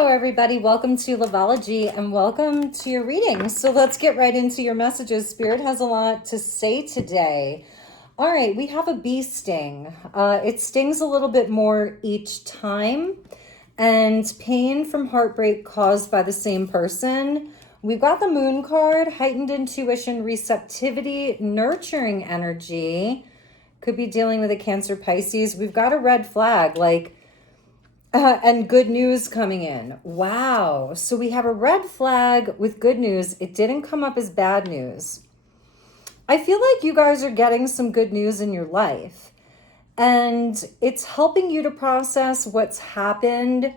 Hello, everybody. Welcome to Loveology and welcome to your reading. So let's get right into your messages. Spirit has a lot to say today. All right, we have a bee sting. It stings a little bit more each time, and pain from heartbreak caused by the same person. We've got the moon card, heightened intuition, receptivity, nurturing energy. Could be dealing with a Cancer Pisces. We've got a red flag, and good news coming in. Wow. So we have a red flag with good news. It didn't come up as bad news. I feel like you guys are getting some good news in your life, and it's helping you to process what's happened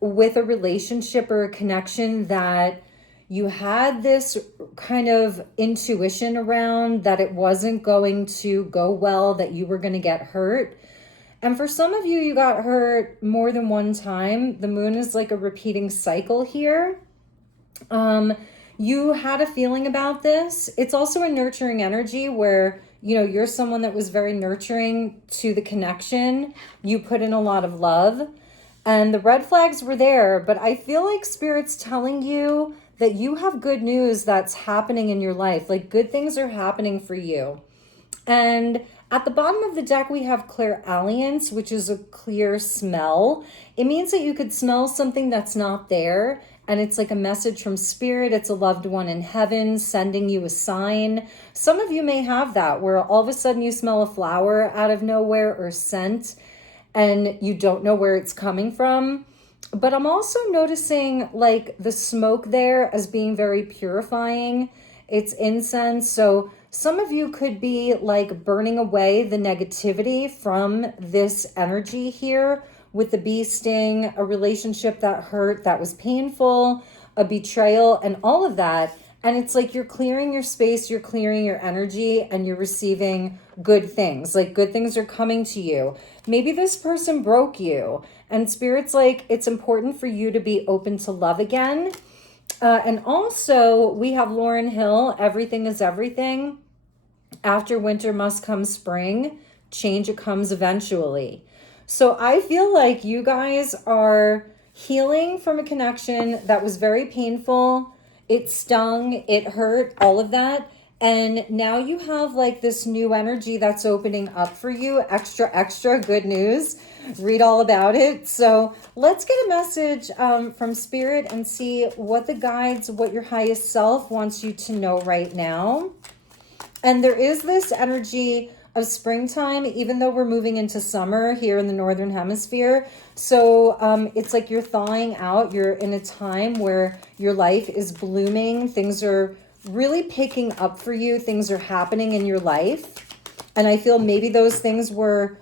with a relationship or a connection that you had this kind of intuition around that it wasn't going to go well, that you were going to get hurt. And for some of you, you got hurt more than one time. The moon is like a repeating cycle here. You had a feeling about this. It's also a nurturing energy where, you're someone that was very nurturing to the connection. You put in a lot of love and the red flags were there, but I feel like Spirit's telling you that you have good news that's happening in your life. Like good things are happening for you. And at the bottom of the deck, we have clairalliance, which is a clear smell. It means that you could smell something that's not there, and it's like a message from Spirit. It's a loved one in heaven sending you a sign. Some of you may have that, where all of a sudden you smell a flower out of nowhere or scent, and you don't know where it's coming from. But I'm also noticing like the smoke there as being very purifying. It's incense, so some of you could be like burning away the negativity from this energy here with the bee sting, a relationship that hurt, that was painful, a betrayal, and all of that. And it's like you're clearing your space, you're clearing your energy, and you're receiving good things. Like good things are coming to you. Maybe this person broke you, and Spirit's like, it's important for you to be open to love again. And also, we have Lauryn Hill, Everything is Everything. After winter must come spring, change it comes eventually. So I feel like you guys are healing from a connection that was very painful. It stung, it hurt, all of that. And now you have like this new energy that's opening up for you. Extra, extra good news. Read all about it. So let's get a message from Spirit and see what the guides, what your highest self wants you to know right now. And there is this energy of springtime, even though we're moving into summer here in the Northern Hemisphere. So it's like you're thawing out. You're in a time where your life is blooming. Things are really picking up for you. Things are happening in your life. And I feel maybe those things were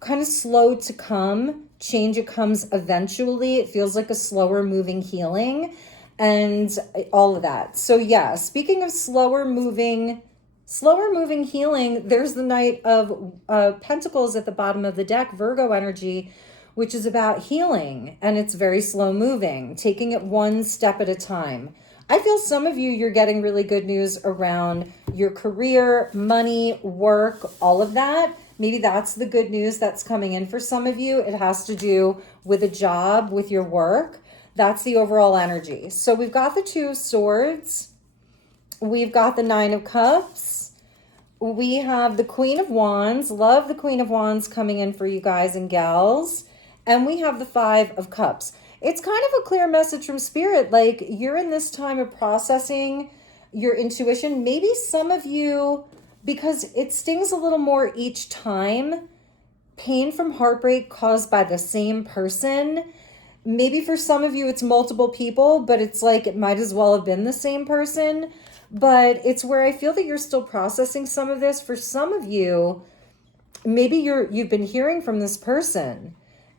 kind of slow to come. Change, it comes eventually. It feels like a slower moving healing and all of that. So yeah, speaking of slower moving healing, there's the Knight of Pentacles at the bottom of the deck, Virgo energy, which is about healing, and it's very slow moving, taking it one step at a time. I feel some of you, you're getting really good news around your career, money, work, all of that. Maybe that's the good news that's coming in for some of you. It has to do with a job, with your work. That's the overall energy. So we've got the Two of Swords. We've got the Nine of Cups. We have the Queen of Wands. Love the Queen of Wands coming in for you guys and gals. And we have the Five of Cups. It's kind of a clear message from Spirit. Like you're in this time of processing your intuition. Maybe some of you, because it stings a little more each time, pain from heartbreak caused by the same person. Maybe for some of you, it's multiple people, but it's like it might as well have been the same person. But it's where I feel that you're still processing some of this. For some of you, maybe you've been hearing from this person,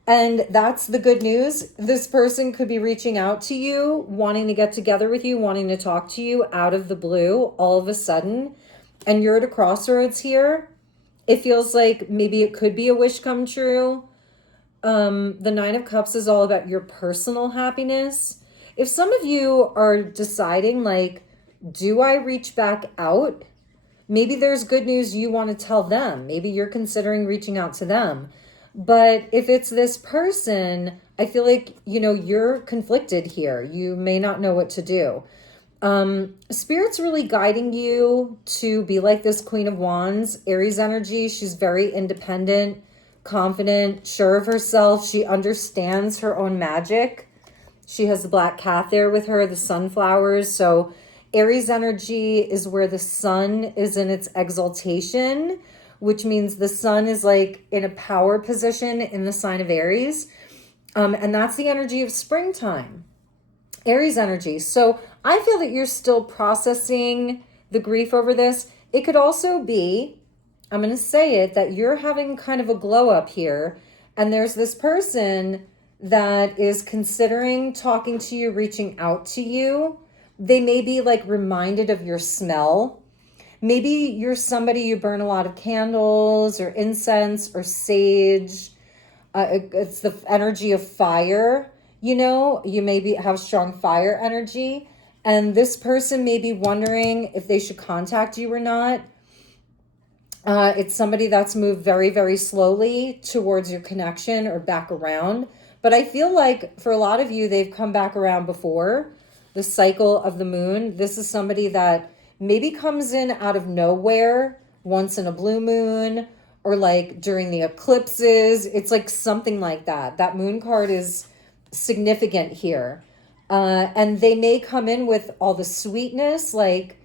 and that's the good news. This person could be reaching out to you, wanting to get together with you, wanting to talk to you out of the blue all of a sudden, and you're at a crossroads here. It feels like maybe it could be a wish come true. The Nine of Cups is all about your personal happiness. If some of you are deciding like, do I reach back out? Maybe there's good news you want to tell them. Maybe you're considering reaching out to them. But if it's this person, I feel like, you're conflicted here. You may not know what to do. Spirit's really guiding you to be like this Queen of Wands, Aries energy. She's very independent, confident, sure of herself. She understands her own magic. She has the black cat there with her, the sunflowers. So Aries energy is where the sun is in its exaltation, which means the sun is like in a power position in the sign of Aries. And that's the energy of springtime, Aries energy. So I feel that you're still processing the grief over this. It could also be, I'm going to say it, that you're having kind of a glow up here. And there's this person that is considering talking to you, reaching out to you. They may be like reminded of your smell. Maybe you're somebody, you burn a lot of candles or incense or sage. It's the energy of fire. You maybe have strong fire energy. And this person may be wondering if they should contact you or not. It's somebody that's moved very, very slowly towards your connection or back around. But I feel like for a lot of you, they've come back around before. The cycle of the moon. This is somebody that maybe comes in out of nowhere once in a blue moon or like during the eclipses. It's like something like that. That moon card is significant here. And they may come in with all the sweetness, like,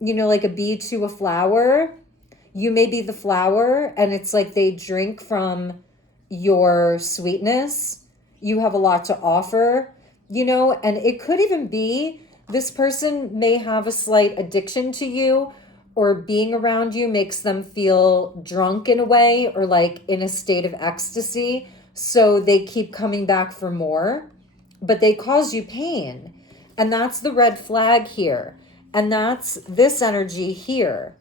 like a bee to a flower. You may be the flower, and it's like they drink from your sweetness. You have a lot to offer, and it could even be this person may have a slight addiction to you, or being around you makes them feel drunk in a way, or like in a state of ecstasy. So they keep coming back for more, but they cause you pain. And that's the red flag here. And that's this energy here,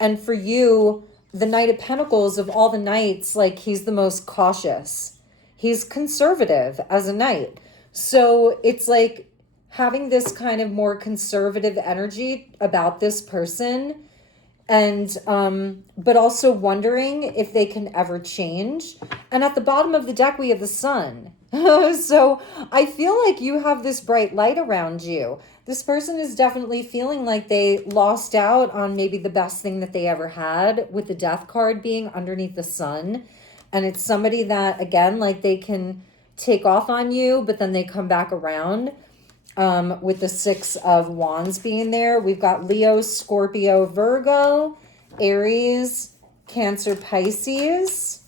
And for you, the Knight of Pentacles, of all the knights, like he's the most cautious. He's conservative as a knight. So it's like having this kind of more conservative energy about this person, and but also wondering if they can ever change. And at the bottom of the deck we have the sun. So I feel like you have this bright light around you. This person is definitely feeling like they lost out on maybe the best thing that they ever had, with the death card being underneath the sun. And it's somebody that, again, like they can take off on you, but then they come back around. With the Six of Wands being there. We've got Leo, Scorpio, Virgo, Aries, Cancer, Pisces.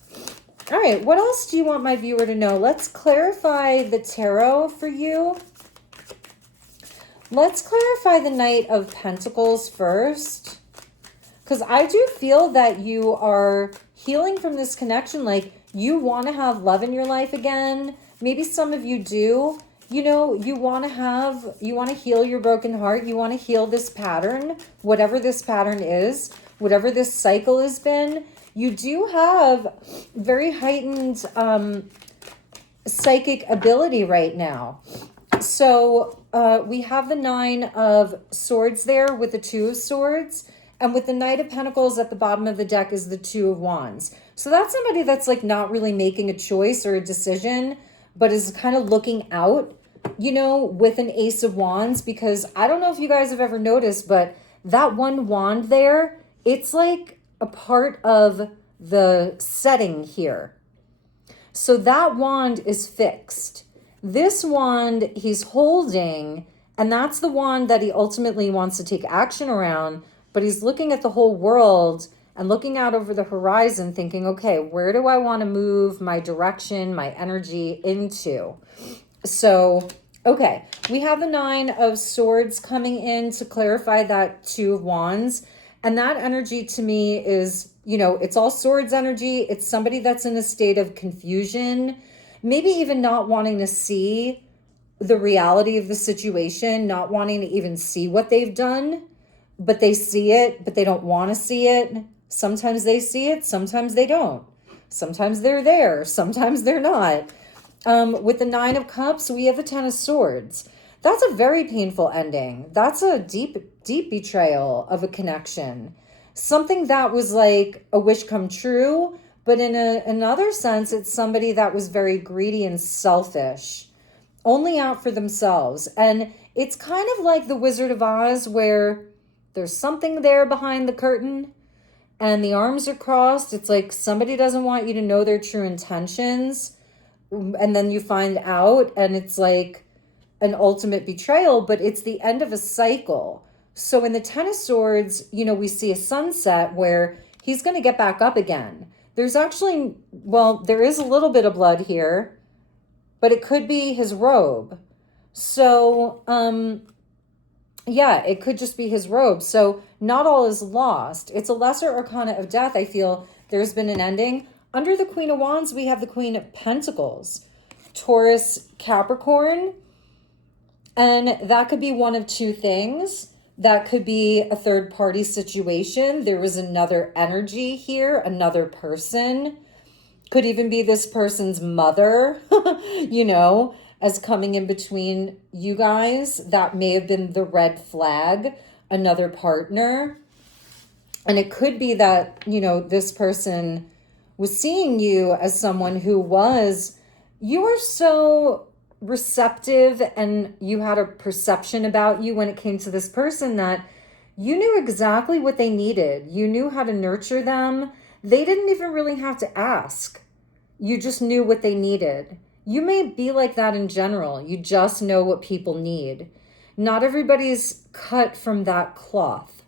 All right, what else do you want my viewer to know? Let's clarify the tarot for you. Let's clarify the Knight of Pentacles first, because I do feel that you are healing from this connection. Like you want to have love in your life again. Maybe some of you do. You want to heal your broken heart. You want to heal this pattern, whatever this pattern is, whatever this cycle has been. You do have very heightened psychic ability right now. So we have the Nine of Swords there with the Two of Swords. And with the Knight of Pentacles at the bottom of the deck is the Two of Wands. So that's somebody that's like not really making a choice or a decision, but is kind of looking out, with an Ace of Wands. Because I don't know if you guys have ever noticed, but that one wand there, it's like a part of the setting here. So that wand is fixed. This wand he's holding, and that's the wand that he ultimately wants to take action around, but he's looking at the whole world and looking out over the horizon thinking, okay, where do I want to move my direction, my energy into? So, okay, we have the Nine of Swords coming in to clarify that Two of Wands. And that energy to me is, it's all swords energy. It's somebody that's in a state of confusion, maybe even not wanting to see the reality of the situation, not wanting to even see what they've done, but they see it, but they don't want to see it. Sometimes they see it, sometimes they don't. Sometimes they're there, sometimes they're not. With the Nine of Cups, we have the Ten of Swords. That's a very painful ending. That's a deep, deep betrayal of a connection. Something that was like a wish come true, But in another sense, it's somebody that was very greedy and selfish, only out for themselves. And it's kind of like the Wizard of Oz, where there's something there behind the curtain and the arms are crossed. It's like somebody doesn't want you to know their true intentions. And then you find out, and it's like an ultimate betrayal, but it's the end of a cycle. So in the Ten of Swords, we see a sunset where he's going to get back up again. There's actually, well, there is a little bit of blood here, but it could be his robe. So, yeah, it could just be his robe. So not all is lost. It's a lesser arcana of death. I feel there's been an ending. Under the Queen of Wands, we have the Queen of Pentacles, Taurus, Capricorn. And that could be one of two things. That could be a third party situation. There was another energy here, another person. Could even be this person's mother, as coming in between you guys. That may have been the red flag, another partner. And it could be that, this person was seeing you as someone who you were so receptive and you had a perception about you when it came to this person that you knew exactly what they needed. You knew how to nurture them. They didn't even really have to ask. You just knew what they needed. You may be like that in general. You just know what people need. Not everybody's cut from that cloth.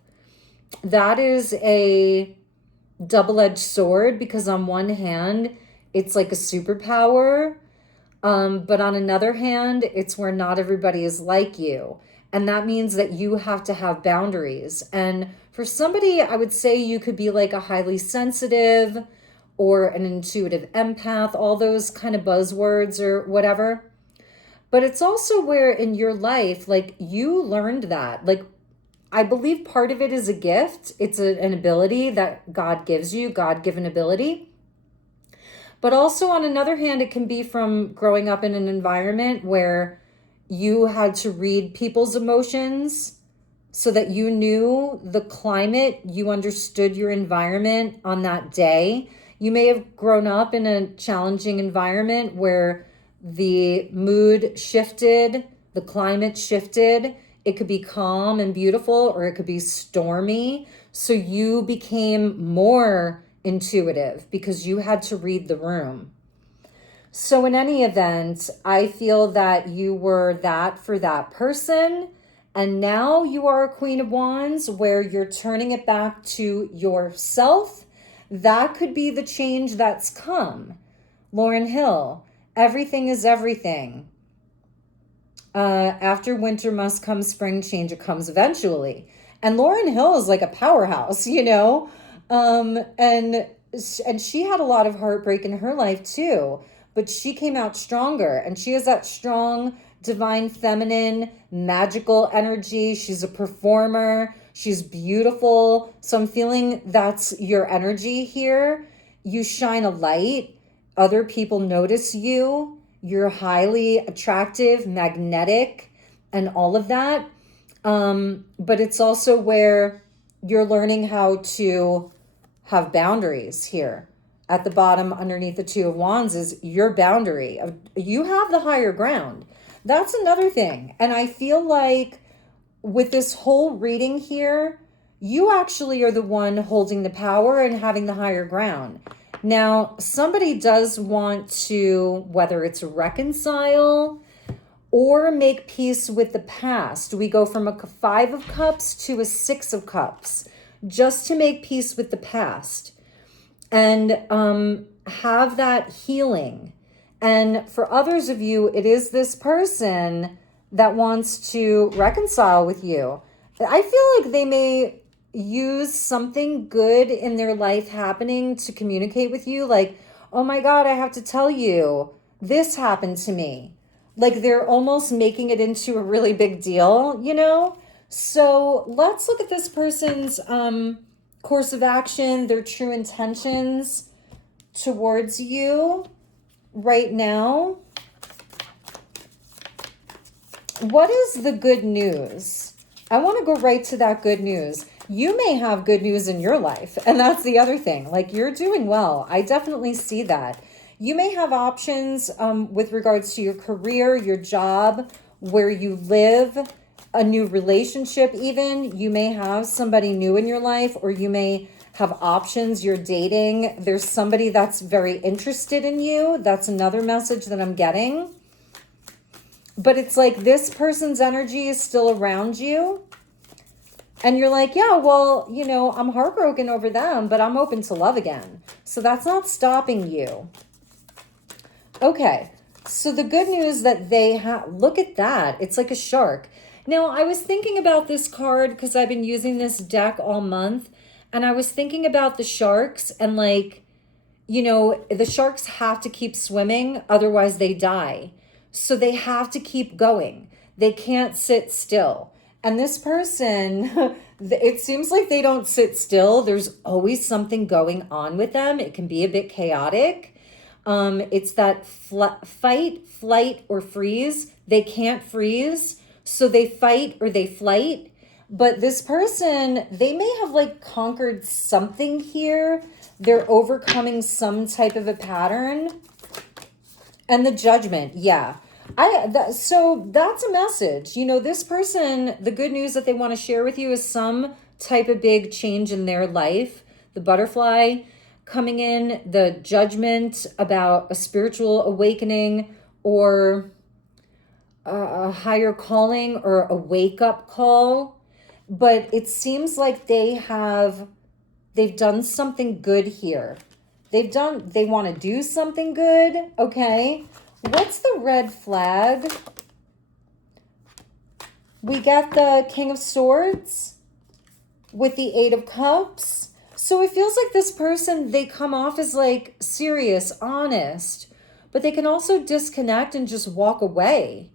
That is a double-edged sword, because on one hand, it's like a superpower. But on another hand, it's where not everybody is like you. And that means that you have to have boundaries. And for somebody, I would say you could be like a highly sensitive or an intuitive empath, all those kind of buzzwords or whatever. But it's also where in your life, like, you learned that. Like, I believe part of it is a gift. It's an ability that God gives you, God-given ability. But also on another hand, it can be from growing up in an environment where you had to read people's emotions so that you knew the climate, you understood your environment on that day. You may have grown up in a challenging environment where the mood shifted, the climate shifted. It could be calm and beautiful, or it could be stormy. So you became more intuitive because you had to read the room. So in any event, I feel that you were that for that person. And now you are a Queen of Wands where you're turning it back to yourself. That could be the change that's come. Lauryn Hill, everything is everything. After winter must come spring, change it comes eventually. And Lauryn Hill is like a powerhouse, and she had a lot of heartbreak in her life too, but she came out stronger, and she has that strong, divine, feminine, magical energy. She's a performer. She's beautiful. So I'm feeling that's your energy here. You shine a light. Other people notice you. You're highly attractive, magnetic, and all of that. But it's also where you're learning how to have boundaries here. At the bottom, underneath the Two of Wands, is your boundary. You have the higher ground. That's another thing. And I feel like with this whole reading here, you actually are the one holding the power and having the higher ground. Now, somebody does want to, whether it's reconcile or make peace with the past. We go from a 5 of Cups to a 6 of Cups, just to make peace with the past and have that healing. And for others of you, it is this person that wants to reconcile with you. I feel like they may use something good in their life happening to communicate with you. Like, oh my God, I have to tell you, this happened to me. Like, they're almost making it into a really big deal, So let's look at this person's course of action, their true intentions towards you right now. What is the good news? I want to go right to that good news. you may have good news in your life. And that's the other thing. Like, you're doing well. I definitely see that. You may have options with regards to your career, your job, where you live, a new relationship even. You may have somebody new in your life, or you may have options. You're dating. There's somebody that's very interested in you. That's another message that I'm getting. But it's like this person's energy is still around you. And you're like, yeah, well, you know, I'm heartbroken over them, but I'm open to love again. So that's not stopping you. Okay, so the good news that they have, look at that. It's like a shark. Now, I was thinking about this card because I've been using this deck all month. And I was thinking about the sharks and like, you know, the sharks have to keep swimming, otherwise they die. So they have to keep going. They can't sit still. And this person, it seems like they don't sit still. There's always something going on with them. It can be a bit chaotic. It's that fight, flight, or freeze. They can't freeze, so they fight or they flight. But this person, they may have like conquered something here. They're overcoming some type of a pattern. And the judgment, yeah. So that's a message. You know, this person, the good news that they want to share with you is some type of big change in their life. The butterfly coming in, the judgment about a spiritual awakening or a higher calling or a wake-up call. But it seems like they've done something good here. They want to do something good. Okay. What's the red flag? We got the King of Swords with the Eight of Cups. So it feels like this person, they come off as like serious, honest, but they can also disconnect and just walk away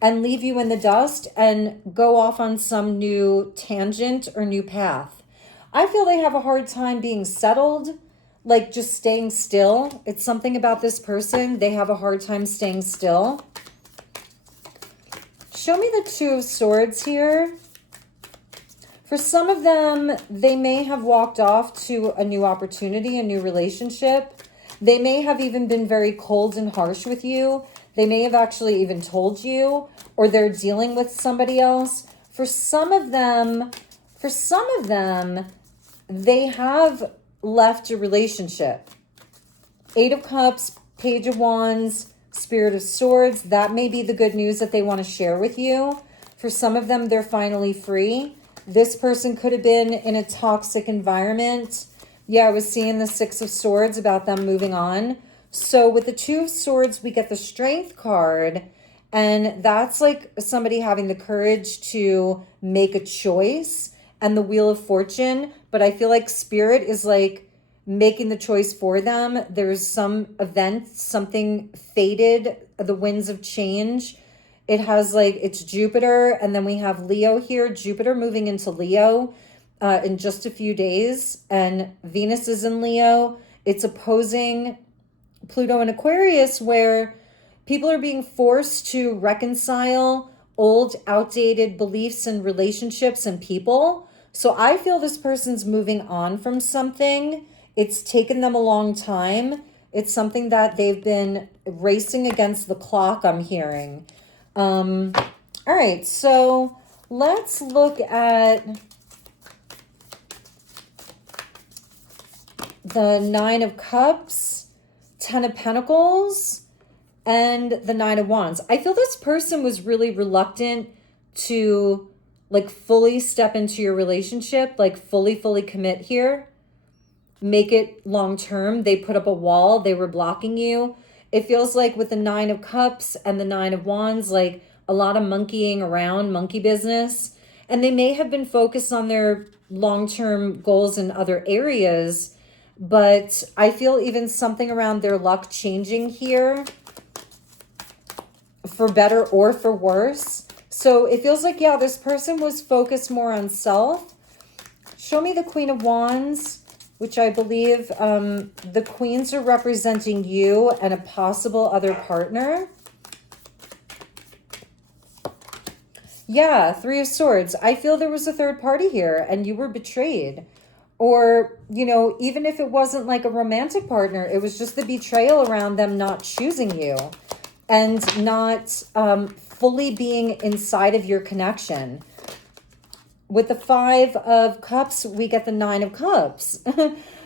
and leave you in the dust and go off on some new tangent or new path. I feel they have a hard time being settled, like just staying still. It's something about this person. They have a hard time staying still. Show me the Two of Swords here. For some of them, they may have walked off to a new opportunity, a new relationship. They may have even been very cold and harsh with you. They may have actually even told you, or they're dealing with somebody else. For some of them, they have left a relationship. Eight of Cups, Page of Wands, Spirit of Swords. That may be the good news that they want to share with you. For some of them, they're finally free. This person could have been in a toxic environment. Yeah, I was seeing the Six of Swords about them moving on. So with the Two of Swords, we get the Strength card. And that's like somebody having the courage to make a choice, and the Wheel of Fortune. But I feel like Spirit is like making the choice for them. There's some event, something fated, the winds of change. It has like, it's Jupiter, and then we have Leo here, Jupiter moving into Leo in just a few days, and Venus is in Leo. It's opposing Pluto and Aquarius, where people are being forced to reconcile old, outdated beliefs and relationships and people. So I feel this person's moving on from something. It's taken them a long time. It's something that they've been racing against the clock, I'm hearing. All right, so let's look at the Nine of Cups, Ten of Pentacles, and the Nine of Wands. I feel this person was really reluctant to like fully step into your relationship, like fully commit here, make it long term. They put up a wall. They were blocking you. It feels like with the Nine of Cups and the Nine of Wands, like a lot of monkeying around, monkey business. And they may have been focused on their long-term goals in other areas, but I feel even something around their luck changing here for better or for worse. So it feels like, yeah, this person was focused more on self. Show me the Queen of Wands, which I believe the queens are representing you and a possible other partner. Yeah, Three of Swords. I feel there was a third party here and you were betrayed. Or, even if it wasn't like a romantic partner, it was just the betrayal around them not choosing you and not fully being inside of your connection. With the Five of Cups, we get the Nine of Cups.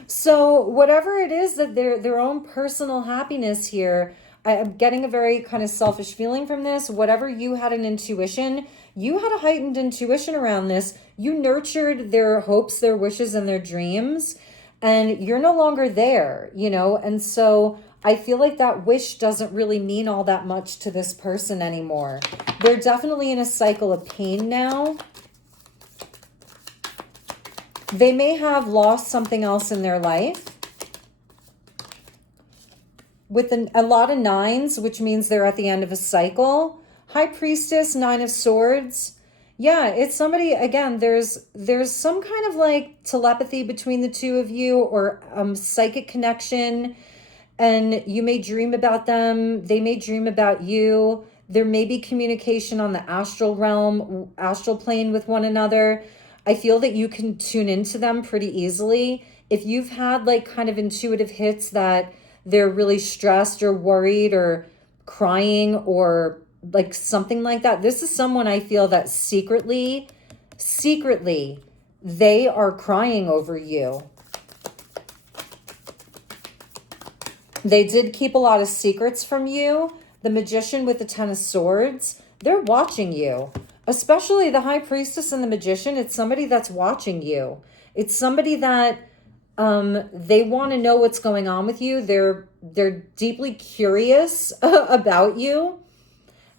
So whatever it is that their own personal happiness here, I'm getting a very kind of selfish feeling from this. Whatever you had an intuition, you had a heightened intuition around this. You nurtured their hopes, their wishes, and their dreams, and you're no longer there, And so I feel like that wish doesn't really mean all that much to this person anymore. They're definitely in a cycle of pain now. They may have lost something else in their life. With a lot of nines, which means they're at the end of a cycle. High Priestess, Nine of Swords. Yeah, it's somebody, again, there's some kind of like telepathy between the two of you, or psychic connection, and you may dream about them. They may dream about you. There may be communication on the astral realm, astral plane with one another. I feel that you can tune into them pretty easily. If you've had like kind of intuitive hits that they're really stressed or worried or crying or like something like that, this is someone I feel that secretly, they are crying over you. They did keep a lot of secrets from you. The Magician with the Ten of Swords, they're watching you. Especially the High Priestess and the Magician, it's somebody that's watching you. It's somebody that they want to know what's going on with you. They're deeply curious about you.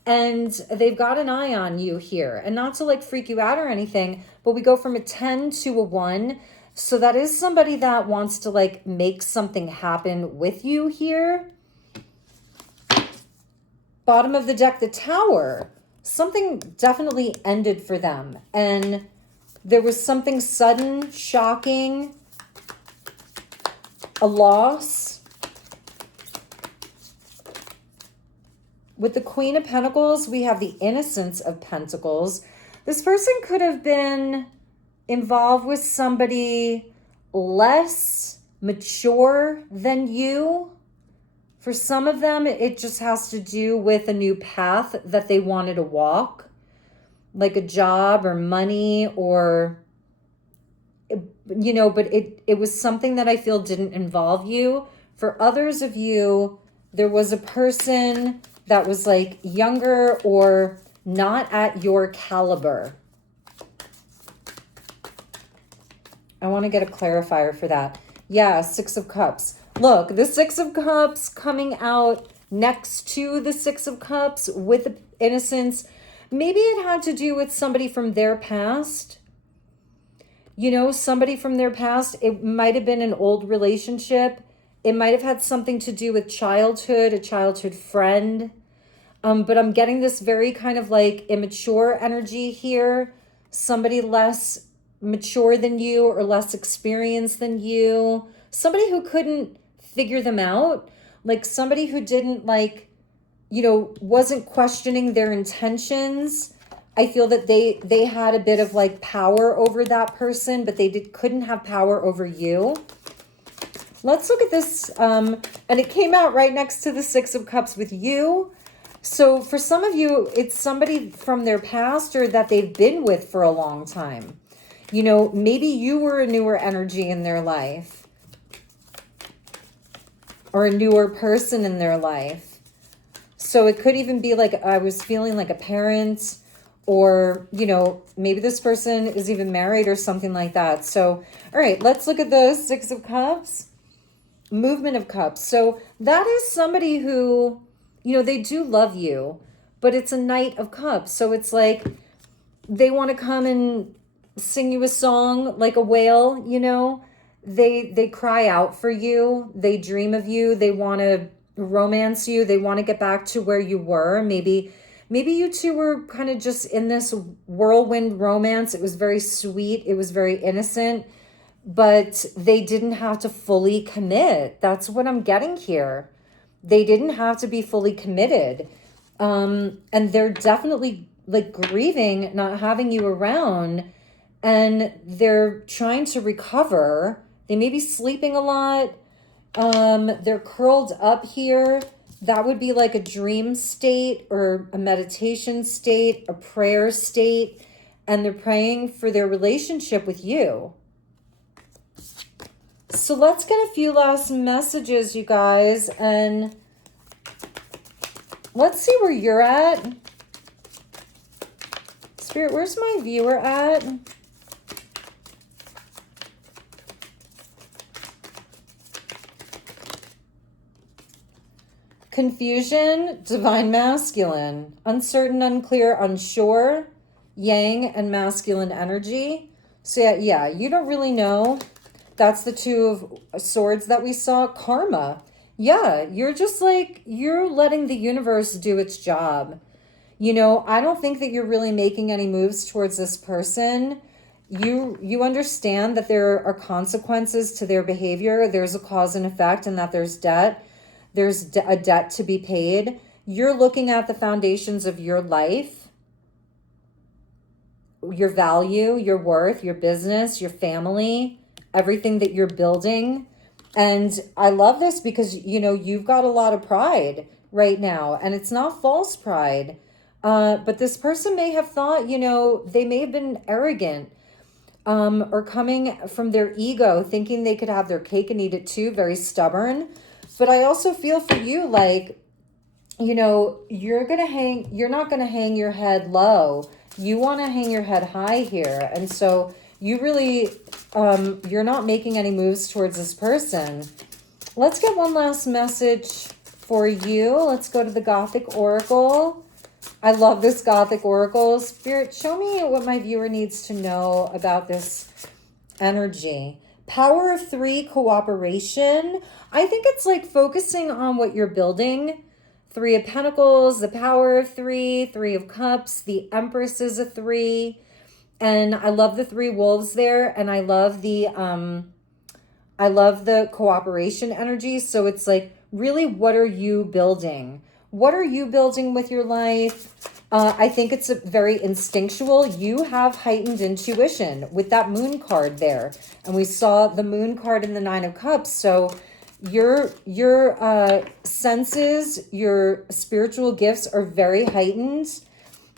And they've got an eye on you here. And not to like freak you out or anything, but we go from a 10 to a 1. So that is somebody that wants to like make something happen with you here. Bottom of the deck, the Tower. Something definitely ended for them. And there was something sudden, shocking, a loss. With the Queen of Pentacles, we have the Innocence of Pentacles. This person could have been involved with somebody less mature than you. For some of them, it just has to do with a new path that they wanted to walk, like a job or money or, but it was something that I feel didn't involve you. For others of you, there was a person that was like younger or not at your caliber. I want to get a clarifier for that. Yeah, Six of Cups. Look, the Six of Cups coming out next to the Six of Cups with the Innocence. Maybe it had to do with somebody from their past. Somebody from their past. It might have been an old relationship. It might have had something to do with childhood, a childhood friend. But I'm getting this very kind of like immature energy here. Somebody less mature than you or less experienced than you. Somebody who couldn't figure them out. Like somebody who didn't wasn't questioning their intentions. I feel that they had a bit of like power over that person, but they couldn't have power over you. Let's look at this. And it came out right next to the Six of Cups with you. So for some of you, it's somebody from their past or that they've been with for a long time. Maybe you were a newer energy in their life or a newer person in their life. So it could even be like I was feeling like a parent, or, maybe this person is even married or something like that. So, all right, let's look at the Six of Cups. Movement of Cups. So that is somebody who, they do love you, but it's a Knight of Cups. So it's like they want to come and sing you a song like a whale, They cry out for you. They dream of you. They want to romance you. They want to get back to where you were. Maybe you two were kind of just in this whirlwind romance. It was very sweet. It was very innocent, but they didn't have to fully commit. That's what I'm getting here. They didn't have to be fully committed. And they're definitely like grieving not having you around, and they're trying to recover. They may be sleeping a lot. They're curled up here. That would be like a dream state or a meditation state, a prayer state, and they're praying for their relationship with you. So let's get a few last messages, you guys, and let's see where you're at. Spirit, where's my viewer at? Confusion, divine masculine. Uncertain, unclear, unsure, yang and masculine energy. So yeah, you don't really know. That's the Two of Swords that we saw. Karma. Yeah, you're just like, you're letting the universe do its job. You know, I don't think that you're really making any moves towards this person. You understand that there are consequences to their behavior. There's a cause and effect, and that there's debt. There's a debt to be paid. You're looking at the foundations of your life, your value, your worth, your business, your family, everything that you're building. And I love this because, you know, you've got a lot of pride right now, and it's not false pride. But this person may have thought, you know, they may have been arrogant, or coming from their ego, thinking they could have their cake and eat it too, very stubborn. But I also feel for you, like, you know, you're not going to hang your head low. You want to hang your head high here. And so you really, you're not making any moves towards this person. Let's get one last message for you. Let's go to the Gothic Oracle. I love this Gothic Oracle. Spirit, show me what my viewer needs to know about this energy. Power of 3, cooperation. I think it's like focusing on what you're building. 3 of Pentacles, the Power of 3, 3 of Cups, the Empress is a 3. And I love the 3 wolves there, and I love the cooperation energy. So it's like, really, what are you building? What are you building with your life? I think it's a very instinctual. You have heightened intuition with that Moon card there. And we saw the Moon card in the 9 of Cups. So your senses, your spiritual gifts are very heightened.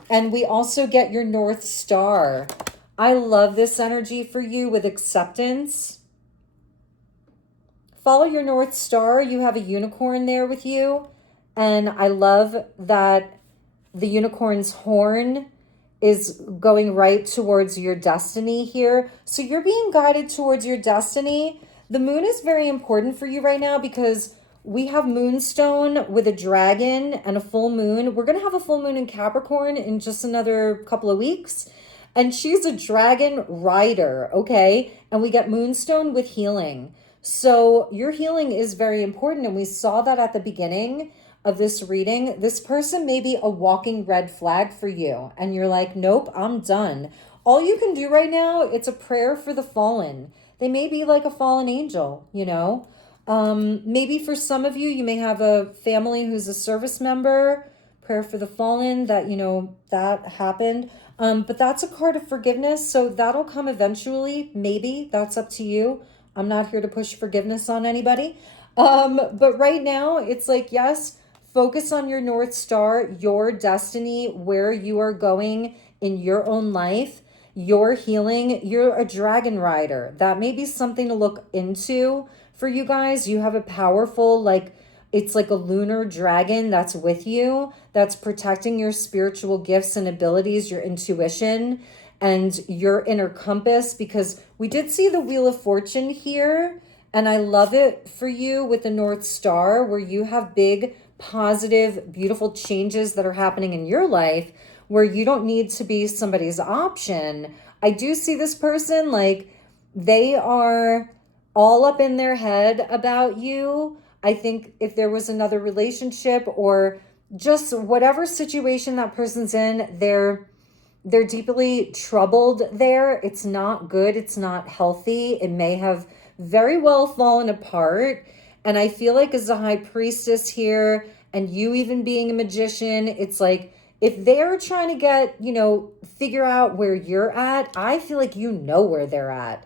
And we also get your North Star. I love this energy for you with acceptance. Follow your North Star. You have a unicorn there with you. And I love that the unicorn's horn is going right towards your destiny here. So you're being guided towards your destiny. The moon is very important for you right now because we have moonstone with a dragon and a full moon. We're going to have a full moon in Capricorn in just another couple of weeks. And she's a dragon rider, okay? And we get moonstone with healing. So your healing is very important. And we saw that at the beginning of this reading. This person may be a walking red flag for you. And you're like, nope, I'm done. All you can do right now, it's a prayer for the fallen. They may be like a fallen angel, you know. Maybe for some of you, you may have a family who's a service member. Prayer for the fallen, that, you know, that happened. But that's a card of forgiveness. So that'll come eventually. Maybe that's up to you. I'm not here to push forgiveness on anybody. But right now it's like, yes, focus on your North Star, your destiny, where you are going in your own life, your healing. You're a dragon rider. That may be something to look into for you guys. You have a powerful, like, it's like a lunar dragon that's with you, that's protecting your spiritual gifts and abilities, your intuition, and your inner compass, because we did see the Wheel of Fortune here. And I love it for you with the North Star, where you have big, positive, beautiful changes that are happening in your life, where you don't need to be somebody's option. I do see this person, like, they are all up in their head about you. I think if there was another relationship or just whatever situation that person's in, they're deeply troubled there. It's not good. It's not healthy. It may have very well fallen apart. And I feel like as a high priestess here, and you even being a magician, it's like if they're trying to get, figure out where you're at, I feel like you know where they're at.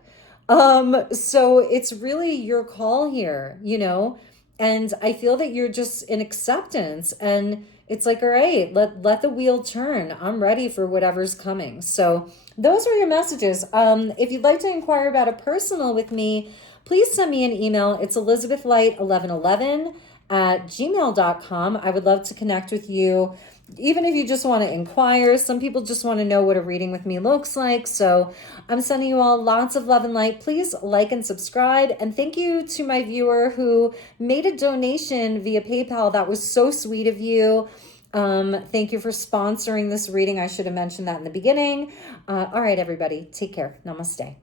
So it's really your call here, and I feel that you're just in acceptance, and it's like, all right, let the wheel turn. I'm ready for whatever's coming. So those are your messages. If you'd like to inquire about a personal with me, please send me an email. It's elizabethlight1111 at gmail.com. I would love to connect with you. Even if you just want to inquire, some people just want to know what a reading with me looks like. So I'm sending you all lots of love and light. Please like and subscribe. And thank you to my viewer who made a donation via PayPal. That was so sweet of you. Thank you for sponsoring this reading. I should have mentioned that in the beginning. All right, everybody, take care. Namaste.